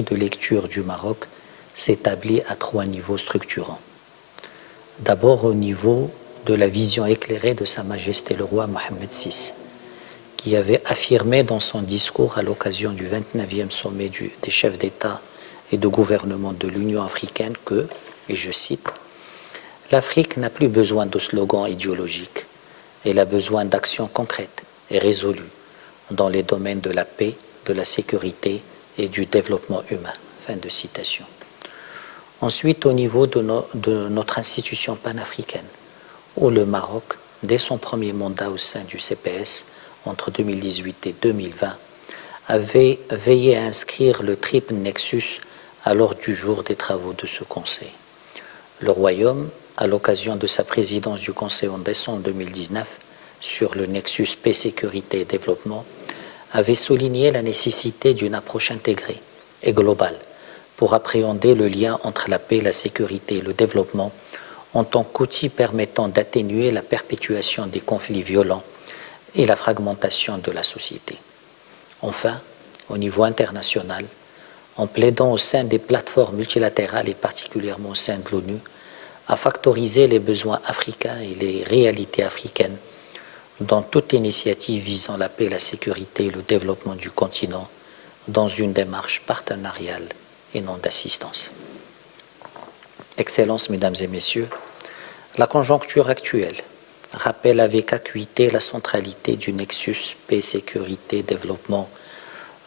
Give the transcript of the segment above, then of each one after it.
grille de lecture du Maroc s'établit à 3 niveaux structurants. D'abord au niveau de la vision éclairée de Sa Majesté le roi Mohammed VI, qui avait affirmé dans son discours à l'occasion du 29e sommet des chefs d'État et de gouvernement de l'Union africaine que, et je cite, « L'Afrique n'a plus besoin de slogans idéologiques, elle a besoin d'actions concrètes et résolues dans les domaines de la paix, de la sécurité et du développement humain. » Fin de citation. Ensuite, au niveau de notre institution panafricaine, où le Maroc, dès son premier mandat au sein du CPS, entre 2018 et 2020, avait veillé à inscrire le triple nexus à l'ordre du jour des travaux de ce Conseil. Le Royaume, à l'occasion de sa présidence du Conseil en décembre 2019 sur le nexus paix, sécurité et développement, avait souligné la nécessité d'une approche intégrée et globale pour appréhender le lien entre la paix, la sécurité et le développement en tant qu'outil permettant d'atténuer la perpétuation des conflits violents et la fragmentation de la société. Enfin, au niveau international, en plaidant au sein des plateformes multilatérales et particulièrement au sein de l'ONU, à factoriser les besoins africains et les réalités africaines dans toute initiative visant la paix, la sécurité et le développement du continent dans une démarche partenariale et non d'assistance. Excellences, Mesdames et Messieurs, la conjoncture actuelle rappelle avec acuité la centralité du nexus paix, sécurité, développement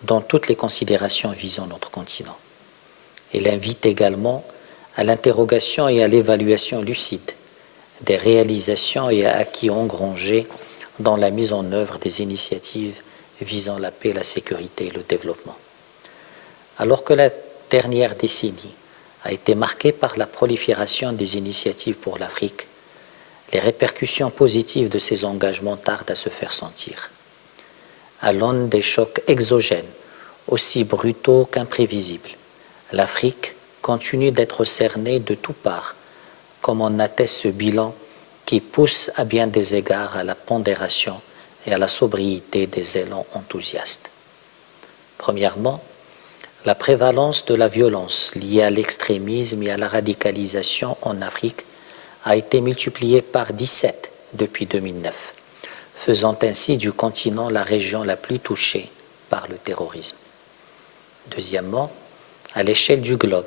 dans toutes les considérations visant notre continent. Elle invite également à l'interrogation et à l'évaluation lucide des réalisations et acquis engrangés dans la mise en œuvre des initiatives visant la paix, la sécurité et le développement. Alors que la dernière décennie a été marquée par la prolifération des initiatives pour l'Afrique, les répercussions positives de ces engagements tardent à se faire sentir. À l'aune des chocs exogènes, aussi brutaux qu'imprévisibles, l'Afrique continue d'être cernée de toutes parts, comme en atteste ce bilan qui pousse à bien des égards à la pondération et à la sobriété des élans enthousiastes. Premièrement, la prévalence de la violence liée à l'extrémisme et à la radicalisation en Afrique a été multipliée par 17 depuis 2009, faisant ainsi du continent la région la plus touchée par le terrorisme. Deuxièmement, à l'échelle du globe,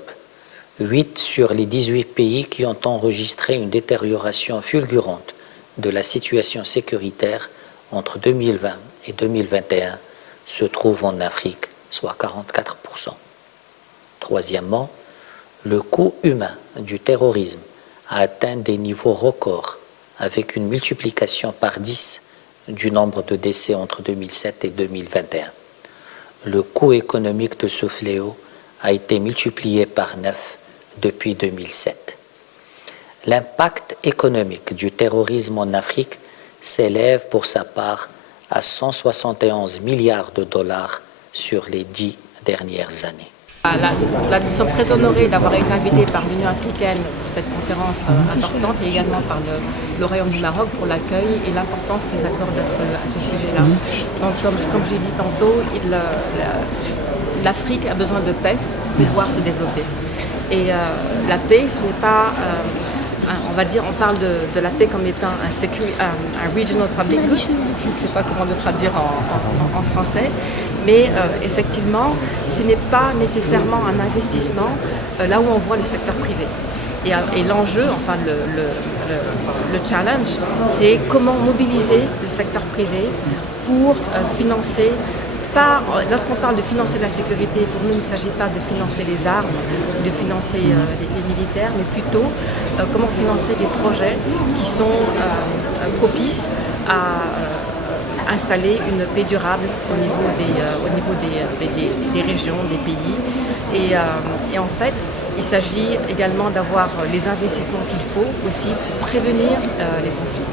8 sur les 18 pays qui ont enregistré une détérioration fulgurante de la situation sécuritaire entre 2020 et 2021 se trouvent en Afrique, soit 44%. Troisièmement, le coût humain du terrorisme a atteint des niveaux records avec une multiplication par 10 du nombre de décès entre 2007 et 2021. Le coût économique de ce fléau a été multiplié par 9 depuis 2007. L'impact économique du terrorisme en Afrique s'élève pour sa part à 171 milliards de dollars sur les 10 dernières années. Nous sommes très honorés d'avoir été invités par l'Union africaine pour cette conférence importante et également par le Royaume du Maroc pour l'accueil et l'importance qu'ils accordent à ce sujet-là. Donc, comme je l'ai dit tantôt, l'Afrique a besoin de paix pour pouvoir se développer. Et la paix, ce n'est pas, on parle de la paix comme étant un regional public good, je ne sais pas comment le traduire en français, mais effectivement, ce n'est pas nécessairement un investissement là où on voit le secteur privé. Et l'enjeu, enfin le challenge, c'est comment mobiliser le secteur privé pour financer. Lorsqu'on parle de financer la sécurité, pour nous, il ne s'agit pas de financer les armes, de financer les militaires, mais plutôt comment financer des projets qui sont propices à installer une paix durable au niveau des régions, des pays. Et en fait, il s'agit également d'avoir les investissements qu'il faut aussi pour prévenir les conflits.